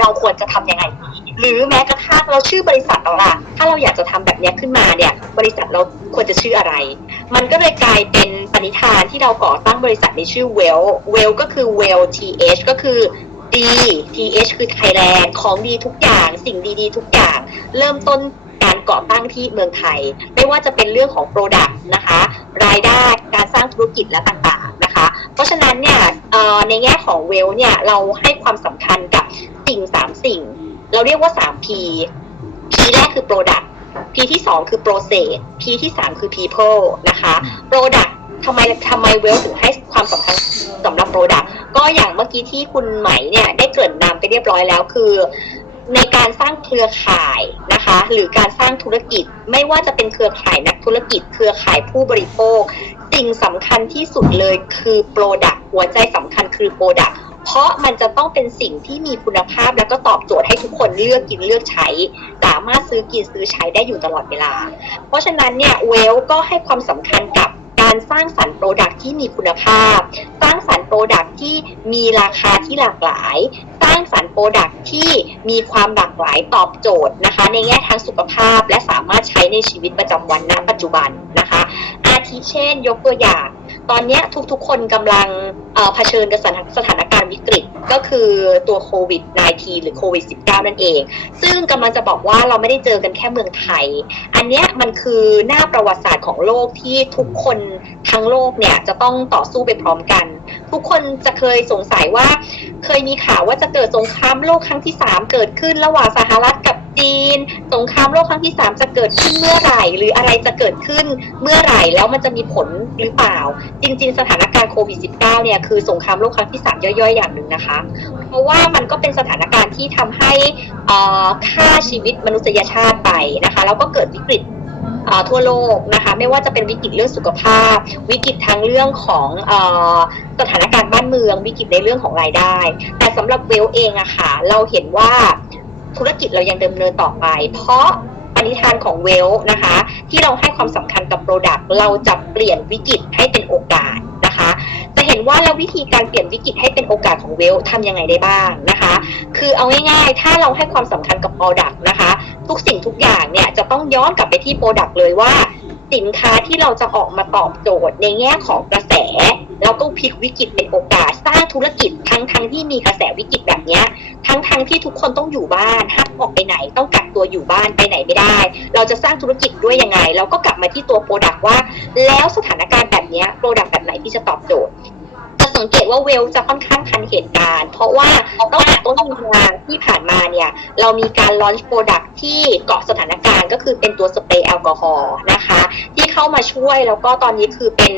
เราควรจะทำยังไงดีหรือแม้กระทั่งเราชื่อบริษัทเราล่ะถ้าเราอยากจะทำแบบนี้ขึ้นมาเนี่ย บริษัทเราควรจะชื่ออะไร มันก็เลยกลายเป็นปณิธานที่เราก่อตั้งบริษัทในชื่อ Well Well ก็คือ Well TH ก็คือดี TH คือ Thailand ของดีทุกอย่าง สิ่งดีๆ ทุกอย่าง เริ่มต้นการก่อตั้งที่เมืองไทย ไม่ว่าจะเป็นเรื่องของ Product นะคะ รายได้การสร้างธุรกิจและต่างๆนะคะ เพราะฉะนั้นเนี่ยในแง่ของเวลเนี่ยเราให้ความสำคัญกับ สิ่งสามสิ่ง เราเรียกว่า 3P P แรกคือ Product P ที่ 2 คือ Process P ที่ 3 คือ People นะคะ Product ทำไมทำไมเวลถึงให้ความสำคัญสำหรับ Product ก็อย่างเมื่อกี้ที่คุณไหมเนี่ยได้เกริ่นนำไปเรียบร้อยแล้วคือในการสร้างเครือข่ายนะคะ หรือการสร้างธุรกิจไม่ว่าจะเป็นเครือข่ายนักธุรกิจ เครือข่ายผู้บริโภค สิ่งสำคัญที่สุดเลยคือโปรดักหัวใจสำคัญคือโป รดักเพราะมันจะต้องเป็นสิ่งที่มีคุณภาพแล้วก็ตอบโจทย์ให้ทุกคนเลือกกินเลือกใช้ สามารถซื้อกินซื้อใช้ได้อยู่ตลอดเวลา เพราะฉะนั้นเนี่ยเวลก็ให้ความสำคัญกับการสร้างสรรค์โปรดักที่มีคุณภาพ สร้างสรรค์โปรดักที่มีราคาที่หลากหลาย สร้างสรรค์โปรดักที่มีความหลากหลายตอบโจทย์นะคะ ในแง่ทางสุขภาพและสามารถใช้ในชีวิตประจำวันณปัจจุบันนะคะ อาทิเช่น ยกตัวอย่าง ตอนนี้ทุกๆคนกำลังเผชิญกับสถานสถาน ก็คือตัวโควิด -19 หรือโควิด -19 นั่นเอง ซึ่งกำลังจะบอกว่าเราไม่ได้เจอกันแค่เมืองไทย อันเนี้ยมันคือหน้าประวัติศาสตร์ของโลกที่ทุกคนทั้งโลกเนี่ยจะต้องต่อสู้ไปพร้อมกัน ทุกคนจะเคยสงสัยว่า เคยมีข่าวว่าจะเกิดสงครามโลกครั้งที่ 3 เกิดขึ้นระหว่างสหรัฐกับ จีน สงครามโลกครั้งที่ 3 จะเกิดขึ้นเมื่อไหร่ หรืออะไรจะเกิดขึ้นเมื่อไหร่แล้วมันจะมีผลหรือเปล่า จริง ๆ สถานการณ์โควิด -19 เนี่ยคือสงครามโลกครั้งที่ 3 ย่อยๆ อย่างหนึ่งนะคะ เพราะว่ามันก็เป็นสถานการณ์ที่ทำให้เอ่อฆ่าชีวิตมนุษยชาติไปนะคะ แล้วก็เกิดวิกฤตอ่อทั่วโลกนะคะไม่ว่าจะเป็นวิกฤตเรื่องสุขภาพ วิกฤตทางเรื่องของอ่อสถานการณ์บ้านเมือง วิกฤตในเรื่องของรายได้ แต่สำหรับเวลเองอะค่ะ เราเห็นว่า ธุรกิจเรายังดำเนินต่อไป เพราะปณิธานของเวลนะคะ ที่เราให้ความสำคัญกับโปรดักต์เราจะเปลี่ยนวิกฤตให้เป็นโอกาสนะคะ จะเห็นว่าแล้ววิธีการเปลี่ยนวิกฤตให้เป็นโอกาสของเวลทำยังไงได้บ้างนะคะ คือเอาง่ายๆ ถ้าเราให้ความสำคัญกับ Product นะคะ ทุกสิ่งทุกอย่างเนี่ยจะต้องย้อนกลับไปที่ Product เลยว่า สินค้าที่เราจะออกมาตอบโจทย์ในแง่ของกระแส แล้วก็พลิกวิกฤตเป็นโอกาสสร้างธุรกิจทั้งทั้งที่มีกระแสวิกฤตแบบนี้ทั้งทั้งที่ทุกคนต้องอยู่บ้านห้ามออกไปไหน ต้องกักตัวอยู่บ้านไปไหนไม่ได้ เราจะสร้างธุรกิจด้วยยังไง เราก็กลับมาที่ตัวโปรดักว่า แล้วสถานการณ์แบบนี้โปรดักแบบไหนที่จะตอบโจทย์จะสังเกตว่าเวลจะค่อนข้างทันเหตุการณ์ เพราะว่าตั้งแต่ต้นปีงาที่ผ่านมาเนี่ย เรามีการลอนช์โปรดักที่เกาะสถานการณ์ก็คือเป็นตัวสเปรย์แอลกอฮอล์นะคะ ที่เข้ามาช่วยแล้วก็ตอนนี้คือเป็น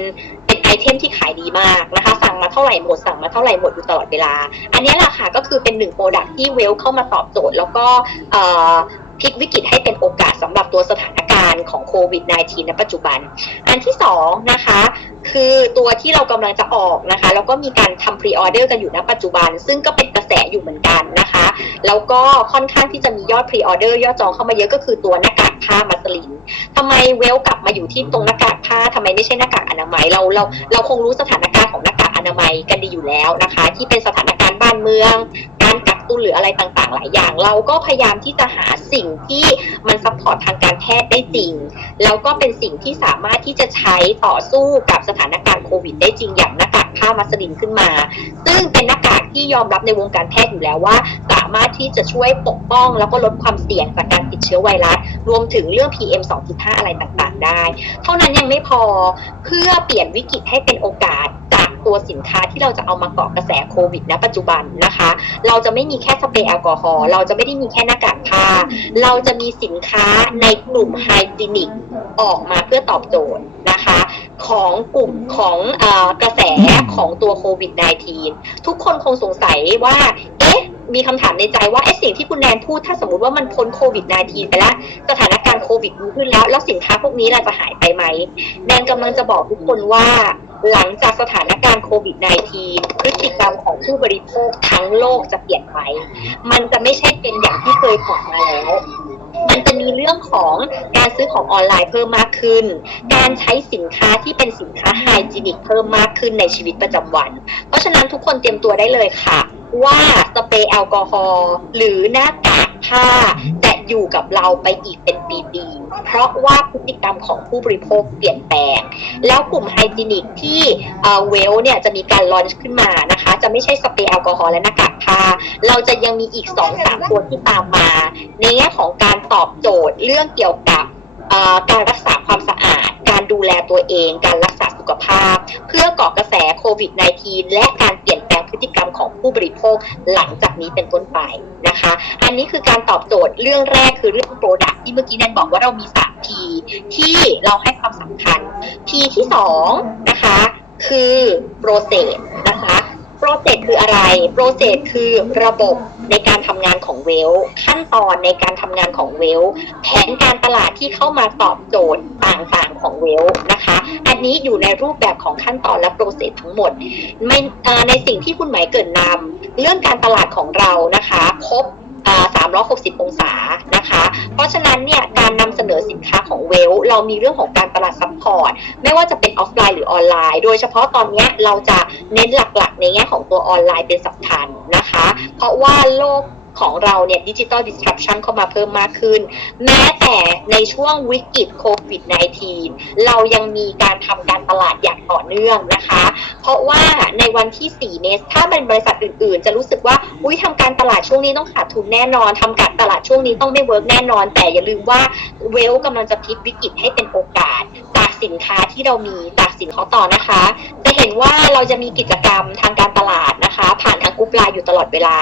ทมที่ขายดีมากนะคะ สั่งมาเท่าไหร่หมดสั่งมาเท่าไหร่หมดอยู่ตลอดเวลา อันนี้แหละค่ะก็คือเป็นหนึ่งโปรดักที่เวลเข้ามาตอบโจทย์ แล้วก็พลิกวิกฤตให้เป็นโอกาสสำหรับตัวสถานการณ์ของโควิด -19 ในปัจจุบัน อันที่สองนะคะ คือตัวที่เรากำลังจะออกนะคะ แล้วก็มีการทำพรีออเดอร์กันอยู่ณปัจจุบัน ซึ่งก็เป็นกระแสอยู่เหมือนกันนะคะ แล้วก็ค่อนข้างที่จะมียอดพรีออเดอร์ยอดจองเข้ามาเยอะก็คือตัวหน้ากากผ้ามัสลินทำไมเวลกลับมาอยู่ที่ตรงหน้ากากผ้าทำไมไม่ใช่หน้ากากอนามัยเราเราเราคงรู้สถานการณ์ของหน้ากากอนามัยกันดีอยู่แล้วนะคะ ที่เป็นสถานการณ์บ้านเมือง ตุนหรืออะไรต่างๆ หลายอย่าง เราก็พยายามที่จะหาสิ่งที่มันซัพพอร์ตทางการแพทย์ได้จริง แล้วก็เป็นสิ่งที่สามารถที่จะใช้ต่อสู้กับสถานการณ์โควิดได้จริงอย่างหน้ากากผ้ามัสลินขึ้นมา ซึ่งเป็นหน้ากากที่ยอมรับในวงการแพทย์อยู่แล้วว่า สามารถที่จะช่วยปกป้องแล้วก็ลดความเสี่ยงจากการติดเชื้อไวรัส รวมถึงเรื่อง PM 2.5 อะไรต่างๆ ได้ เท่านั้นยังไม่พอเพื่อเปลี่ยนวิกฤตให้เป็นโอกาส ตัวสินค้าที่เราจะเอามาเกาะกระแสโควิดณปัจจุบันนะคะ เราจะไม่มีแค่สเปรย์แอลกอฮอล์เราจะไม่ได้มีแค่หน้ากากผ้า เราจะมีสินค้าในกลุ่มไฮจีนิกออกมาเพื่อตอบโจทย์นะคะ ของกลุ่มของอกระแสของตัวโควิด -19 ทุกคนคงสงสัยว่า มีคำถามในใจว่าไอ้สิ่งที่คุณแนนพูดถ้าสมมติว่ามันพ้นโควิด -19 ไปแล้ว สถานการณ์โควิดดีขึ้นแล้ว แล้วสินค้าพวกนี้เราจะหายไปไหม แนนกำลังจะบอกทุกคนว่า หลังจากสถานการณ์โควิด -19 พฤติกรรมของผู้บริโภคทั้งโลกจะเปลี่ยนไป มันจะไม่ใช่เป็นอย่างที่เคยผ่านมาแล้ว มันจะมีเรื่องของการซื้อของออนไลน์เพิ่มมากขึ้น การใช้สินค้าที่เป็นสินค้าไฮจีนิกเพิ่มมากขึ้นในชีวิตประจำวัน เพราะฉะนั้นทุกคนเตรียมตัวได้เลยค่ะ ว่าสเปรย์แอลกอฮอล์หรือหน้ากากผ้าจะอยู่กับเราไปอีกเป็น เพราะว่าพฤติกรรมของผู้บริโภคเปลี่ยนแปลง แล้วกลุ่มไฮจีนิกที่เวลเนี่ยจะมีการลอนช์ขึ้นมานะคะ จะไม่ใช่สเปรย์แอลกอฮอล์และหน้ากากผ้า เราจะยังมีอีก 2-3 ตัวที่ตามมา ในแง่ของการตอบโจทย์เรื่องเกี่ยวกับการรักษาความสะอาด การดูแลตัวเอง การรักษาสุขภาพ เพื่อก่อกระแสโควิด -19 และการเปลี่ยน คหลังจากนี้เป็นต้นไปนะคะ อันนี้คือการตอบโจทย์เรื่องแรกคือเรื่องโปรดักที่เมื่อกี้แนันบอกว่าเรามี3 P ที่เราให้ความสำคัญ P ที่2นะคะคือ process นะคะโปรเซสคืออะไร โปรเซสคือระบบในการทำงานของเวล ขั้นตอนในการทำงานของเวล แผนการตลาดที่เข้ามาตอบโจทย์ต่างๆของเวลนะคะ อันนี้อยู่ในรูปแบบของขั้นตอนและโปรเซสทั้งหมด ไม่ในสิ่งที่คุณหมายเกิดนำ เรื่องการตลาดของเรานะคะครบ360 องศานะคะ เพราะฉะนั้นเนี่ยการนำเสนอสินค้าของเวล เรามีเรื่องของการตลาดซัพพอร์ตไม่ว่าจะเป็นออฟไลน์หรือออนไลน์ โดยเฉพาะตอนนี้เราจะเน้นหลักๆ ในแง่ของตัวออนไลน์เป็นสำคัญนะคะ เพราะว่าโลกของเราเนี่ยดิจิ t a ลดิส r u p ชันเข้ามาเพิ่มมากขึ้น แม้แต่ในช่วงวิกฤตโควิด -19 เรายังมีการทำการตลาดอย่างต่อเนื่องนะคะ เพราะว่าในวันที่ 4 เมษถ้าเป็นบริษัทอื่น ๆ จะรู้สึกว่า อุ้ยทำการตลาดช่วงนี้ต้องขาดทุนแน่นอนทำการตลาดช่วงนี้ต้องไม่เวิร์กแน่นอน แต่อย่าลืมว่าเวลกำลังจะพลิกวิกฤตให้เป็นโอกาสจากสินค้าที่เรามีจากสินค้าต่อนะคะ จะเห็นว่าเราจะมีกิจกรรมทางการตลาดนะคะ ผ่านทางกรุ๊ปไลน์อยู่ตลอดเวลา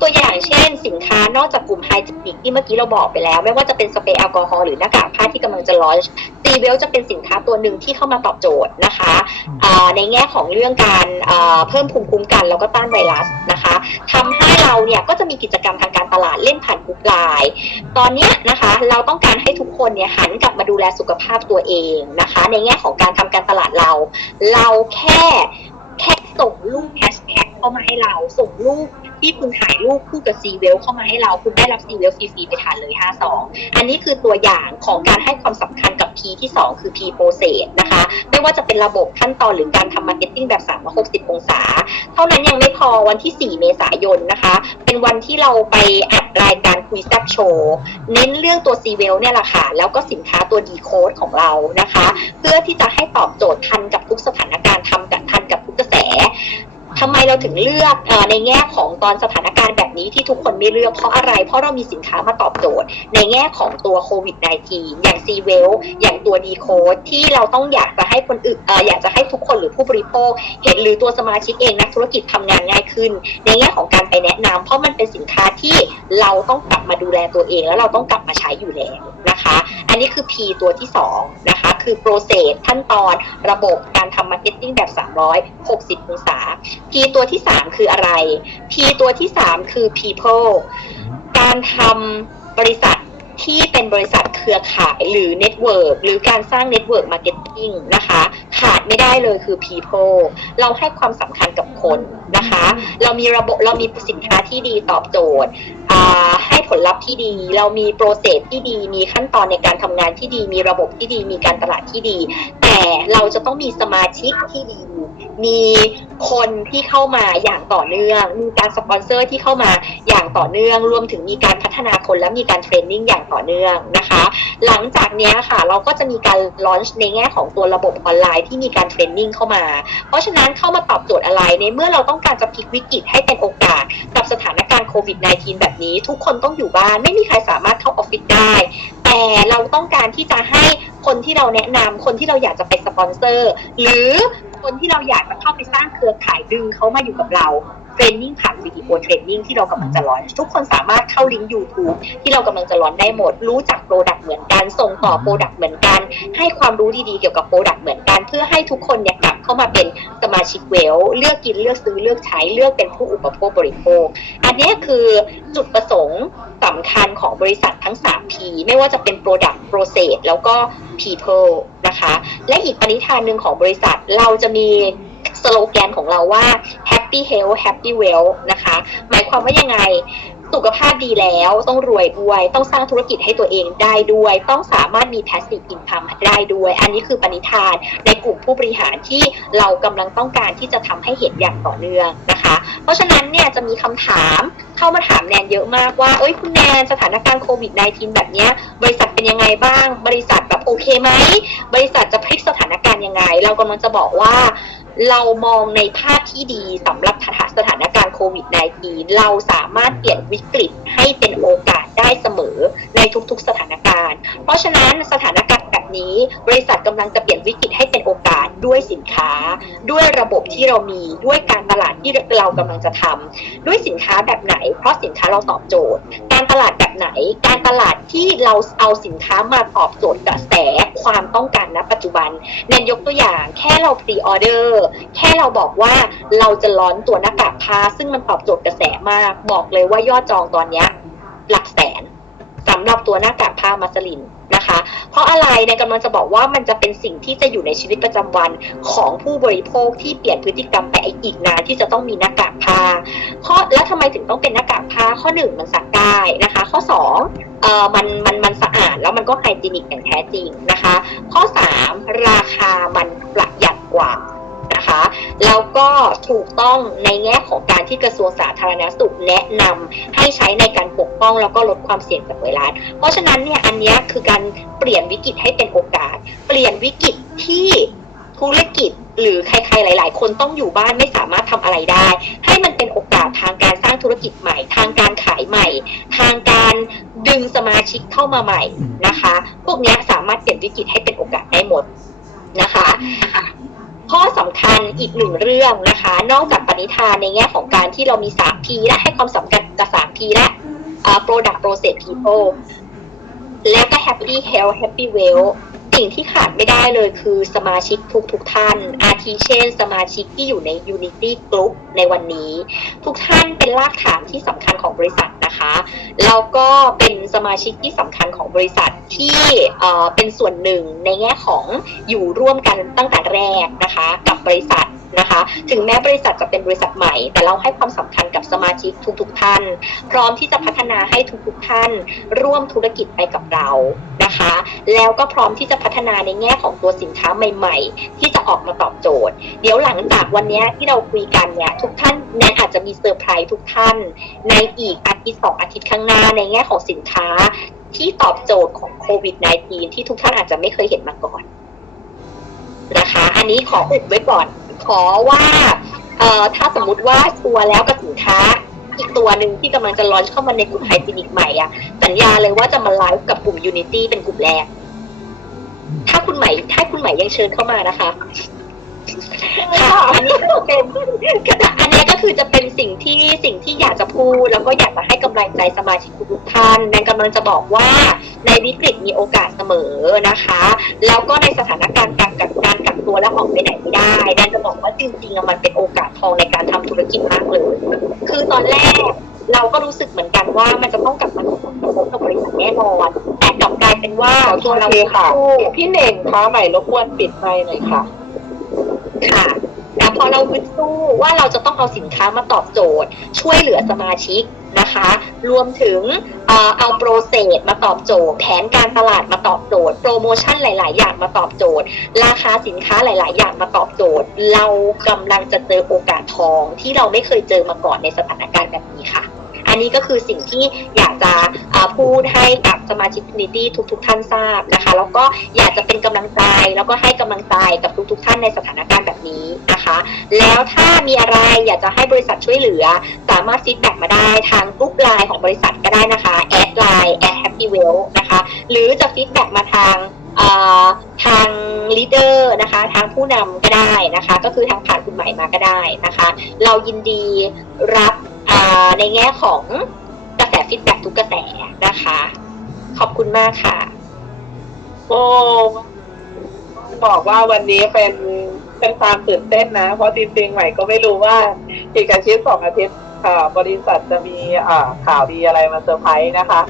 ตัวอย่างเช่น สินค้านอกจากกลุ่มไฮจินิกที่เมื่อกี้เราบอกไปแล้ว ไม่ว่าจะเป็นสเปรย์แอลกอฮอล์หรือหน้ากากผ้าที่กำลังจะลอนช์ซีเวลจะเป็นสินค้าตัวหนึ่งที่เข้ามาตอบโจทย์นะคะอ่าในแง่ของเรื่องการอ่าเพิ่มภูมิคุ้มกันแล้วก็ต้านไวรัสนะคะทำให้เราเนี่ยก็จะมีกิจกรรมทางการตลาดเล่นผ่านกรุ๊ปไลน์ตอนเนี้ยนะคะเราต้องการให้ทุกคนเนี่ยหันกลับมาดูแลสุขภาพตัวเองนะคะ ในแง่ของการทำการตลาดเรา เราแค่แค่ส่งรูปแฮชแท็กเข้ามาให้เราส่งรูป ที่คุณถ่ายรูปคู่กับซีเวลเข้ามาให้เรา คุณได้รับซีเวลฟรีๆไปทานเลย 5 2 อันนี้คือตัวอย่างของการให้ความสำคัญกับ P ที่ 2 คือ P process นะคะ ไม่ว่าจะเป็นระบบขั้นตอนหรือการทำมาร์เก็ตติ้งแบบ 360 องศา เท่านั้นยังไม่พอวันที่ 4 เมษายนนะคะ เป็นวันที่เราไปอัดรายการคุยแซบโชว์เน้นเรื่องตัวซีเวลเนี่ยแหละค่ะ แล้วก็สินค้าตัวดีโคดของเรานะคะ เพื่อที่จะให้ตอบโจทย์ทันกับทุกสถานการณ์ทำกับ ทำไมเราถึงเลือกในแง่ของตอนสถานการณ์แบบนี้ที่ทุกคนไม่เลือกเพราะอะไร เพราะเรามีสินค้ามาตอบโจทย์ ในแง่ของตัวโควิด -19 อย่าง c w e l l อย่างตัว d c o d e ที่เราต้องอยากจะให้คนอื่นอยากจะให้ทุกคนหรือผู้บริโภค เห็นหรือตัวสมาชิกเองนักธุรกิจทำงานง่ายขึ้น ในแง่ของการไปแนะนำเพราะมันเป็นสินค้าที่เราต้องกลับมาดูแลตัวเอง แล้วเราต้องกลับมาใช้อยู่แล้วนะคะ อันนี้คือ P ตัวที่2นะคะ คือ process ขั้นตอนระบบการทำ marketing แบบ 360 องศา P ตัวที่ 3 คืออะไร P ตัวที่ 3 คือ people การทำบริษัทที่เป็นบริษัทเครือข่ายหรือ network หรือการสร้าง network marketing นะคะ ขาดไม่ได้เลยคือ people เราให้ความสำคัญกับคนนะคะ เรามีระบบเรามีสินค้าที่ดีตอบโจทย์ให้ ผลลัพธ์ที่ดี เรามีโปรเซสที่ดี มีขั้นตอนในการทำงานที่ดี มีระบบที่ดี มีการตลาดที่ดี แต่เราจะต้องมีสมาชิกที่ดี มีคนที่เข้ามาอย่างต่อเนื่อง มีการสปอนเซอร์ที่เข้ามาอย่างต่อเนื่อง รวมถึงมีการพัฒนาคนและมีการเทรนนิ่งอย่างต่อเนื่องนะคะ หลังจากนี้ค่ะเราก็จะมีการลอนช์ในแง่ของตัวระบบออนไลน์ที่มีการเทรนนิ่งเข้ามา เพราะฉะนั้นเข้ามาตอบโจทย์อะไรในเมื่อเราต้องการจะพลิกวิกฤตให้เป็นโอกาส กับสถานการณ์โควิด -19 แบบนี้ ทุกคนต้องอยู่บ้านไม่มีใครสามารถเข้าออฟฟิศได้ แต่เราต้องการที่จะให้คนที่เราแนะนำคนที่เราอยากจะไปสปอนเซอร์ หรือคนที่เราอยากจะเข้าไปสร้างเครือข่ายดึงเขามาอยู่กับเรา เทรนนิ่งผ่านวิดีโอเทรนนิ่งที่เรากำลังจะลอนทุกคนสามารถเข้าลิงก์ YouTube ที่เรากำลังจะลอนได้หมด รู้จักโปรดักต์เหมือนกัน ส่งต่อโปรดักต์เหมือนกัน ให้ความรู้ดีๆเกี่ยวกับโปรดักต์เหมือนกัน เพื่อให้ทุกคนเนี่ยกลับเข้ามาเป็นสมาชิกเวล เลือกกินเลือกซื้อเลือกใช้เลือกเป็นผู้อุปโภคบริโภค อันเนี้ยคือจุดประสงค์สำคัญของบริษัททั้ง 3P ไม่ว่าจะเป็น Product Process แล้วก็ People นะคะ และอีกปณิธานหนึ่งของบริษัทเราจะมีสโลแกนของเราว่า Happy Health Happy Well นะคะ หมายความว่ายังไงสุขภาพดีแล้วต้องรวยด้วย ต้องสร้างธุรกิจให้ตัวเองได้ด้วย ต้องสามารถมี passive income ได้ด้วย อันนี้คือปณิธานในกลุ่มผู้บริหารที่เรากำลังต้องการที่จะทำให้เห็นอย่างต่อเนื่องนะคะ เพราะฉะนั้นเนี่ยจะมีคำถามเข้ามาถามแนนเยอะมากว่า เอ้ยคุณแนนสถานการณ์โควิด -19 แบบเนี้ยบริษัทเป็นยังไงบ้าง บริษัทแบบโอเคไหม บริษัทจะพลิกสถานการณ์ยังไง เรากำลังจะบอกว่า เรามองในภาพที่ดีสำหรับสถานการณ์ โควิด -19 เราสามารถเปลี่ยนวิกฤตให้เป็นโอกาสได้เสมอในทุกๆสถานการณ์ เพราะฉะนั้นสถานการณ์แบบนี้ บริษัทกำลังจะเปลี่ยนวิกฤตให้เป็นโอกาสด้วยสินค้า ด้วยระบบที่เรามีด้วยการตลาดที่เรากำลังจะทำด้วยสินค้าแบบไหน เพราะสินค้าเราตอบโจทย์ การตลาดแบบไหน การตลาดที่เราเอาสินค้ามาตอบโจทย์กระแสความต้องการณปัจจุบันเน้นยกตัวอย่างแค่เราพรีออเดอร์แค่เราบอกว่าเราจะล้อนตัวหน้ากากผ้าซึ่งมันตอบโจทย์กระแสมาก บอกเลยว่ายอดจองตอนเนี้ย หลักแสนสำหรับตัวหน้ากากผ้ามัสลินนะคะ เพราะอะไรในกำลังจะบอกว่ามันจะเป็นสิ่งที่จะอยู่ในชีวิตประจำวันของผู้บริโภคที่เปลี่ยนพฤติกรรมไปอีกนานที่จะต้องมีหน้ากากผ้าข้อแล้วทำไมถึงต้องเป็นหน้ากากผ้าข้อหนึ่งมันซักได้นะคะ ข้อสองเอ่อมันมันมันสะอาดแล้วมันก็ไฮจีนิกอย่างแท้จริงนะคะ ข้อ3ราคามันประหยัดกว่า นะคะ แล้วก็ถูกต้องในแง่ของการที่กระทรวงสาธารณสุขแนะนำให้ใช้ในการปกป้องแล้วก็ลดความเสี่ยงจากไวรัส เพราะฉะนั้นเนี่ยอันนี้คือการเปลี่ยนวิกฤตให้เป็นโอกาส เปลี่ยนวิกฤตที่ธุรกิจหรือใครๆ หลาย ๆ คนต้องอยู่บ้านไม่สามารถทำอะไรได้ ให้มันเป็นโอกาสทางการสร้างธุรกิจใหม่ ทางการขายใหม่ ทางการดึงสมาชิกเข้ามาใหม่นะคะ พวกนี้สามารถเปลี่ยนวิกฤตให้เป็นโอกาสได้หมดนะคะ ข้อสำคัญอีกหนึ่งเรื่องนะคะ นอกจากปณิธานในแง่ของการที่เรามี 3P และให้ความสำคัญกับ 3P และเอ่อ product process people และก็ happy health happy well สิ่งที่ขาดไม่ได้เลยคือสมาชิกทุกทุกๆท่าน อาทิเช่น สมาชิกที่อยู่ใน Unity Group ในวันนี้ ทุกท่านเป็นรากฐานที่สำคัญของบริษัท นะคะแล้วก็เป็นสมาชิกที่สำคัญของบริษัทที่เอ่อเป็นส่วนหนึ่งในแง่ของอยู่ร่วมกันตั้งแต่แรกนะคะกับบริษัท นะคะ ถึงแม้บริษัทจะเป็นบริษัทใหม่ แต่เราให้ความสำคัญกับสมาชิกทุกๆท่าน พร้อมที่จะพัฒนาให้ทุกๆท่าน ร่วมธุรกิจไปกับเรานะคะ แล้วก็พร้อมที่จะพัฒนาในแง่ของตัวสินค้าใหม่ ๆ ที่จะออกมาตอบโจทย์ เดี๋ยวหลังจากวันนี้ที่เราคุยกันเนี่ยทุกท่านแนนอาจจะมีเซอร์ไพรส์ทุกท่าน ในอีกอาทิตย์สองอาทิตย์ข้างหน้าในแง่ของสินค้าที่ตอบโจทย์ของโควิด -19 ที่ทุกท่านอาจจะไม่เคยเห็นมาก่อนนะคะ อันนี้ขออุบไว้ก่อน ขอว่าเอ่อถ้าสมมุติว่าตัวแล้วกับสินค้าอีกตัวหนึ่งที่กำลังจะลอนเข้ามาในกลุ่มไฮจินิกใหม่อะสัญญาเลยว่าจะมาไลฟ์กับกลุ่ม Unity เป็นกลุ่มแรก ถ้าคุณใหม่ ถ้าคุณใหม่ยังเชิญเข้ามานะคะค่ะอันนี้ก็เป็นอันนี้ก็คือจะเป็นสิ่งที่สิ่งที่อยากจะพูด แล้วก็อยากจะให้กำลังใจสมาชิกทุกท่านแนนกำลังจะบอกว่าในวิกฤตมีโอกาสเสมอนะคะ แล้วก็ในสถานการณ์การกักการกัก ตัวและออกไปไหนไม่ได้แนนจะบอกว่าจริงๆอะมันเป็นโอกาสทองในการทำธุรกิจมากเลย คือตอนแรกเราก็รู้สึกเหมือนกันว่ามันจะต้องกลับมาส่งผลกระทบกับบริษัทแน่นอนแต่กลับกลายเป็นว่าตัวเราโอเคค่ะสู้พี่เน่งคะใหม่รบกวนปิดไมค์หน่อยค่ะ ค่ะแต่ พอเราฮึดสู้ว่าเราจะต้องเอาสินค้ามาตอบโจทย์ ช่วยเหลือสมาชิกนะคะ รวมถึงเอาโปรเซสมาตอบโจทย์ แผนการตลาดมาตอบโจทย์ โปรโมชั่นหลาย ๆ อย่างมาตอบโจทย์ ราคาสินค้าหลาย ๆ อย่างมาตอบโจทย์ เรากำลังจะเจอโอกาสทองที่เราไม่เคยเจอมาก่อนในสถานการณ์แบบนี้ค่ะ นนี้ก็คือสิ่งที่อยากจะพูดให้กับสมาชิก Unity ทุก ๆ ท่านทราบนะคะ แล้วก็อยากจะเป็นกำลังใจแล้วก็ให้กำลังใจกับทุก ๆ ท่านในสถานการณ์แบบนี้นะคะ แล้วถ้ามีอะไรอยากจะให้บริษัทช่วยเหลือ สามารถฟีดแบ็กมาได้ทางกลุ่มไลน์ของบริษัทก็ได้นะคะแอดไลน์แอดแฮปปี้เวลนะคะ หรือจะฟีดแบ็กมาทางทางลีดเดอร์นะคะ ทางผู้นำก็ได้นะคะ ก็คือทางผ่านคุณใหม่มาก็ได้นะคะ เรายินดีรับ ในแง่ของกระแสฟีดแบ็กทุกกระแสนะคะ ขอบคุณมากค่ะ โอ้บอกว่าวันนี้เป็นเป็นความตื่นเต้นนะ เพราะจริงๆใหม่ก็ไม่รู้ว่าอีกอาทิตย์สองอาทิตย์อ่าบริษัทจะมีข่าวดีอะไรมาเซอร์ไพรส์นะคะ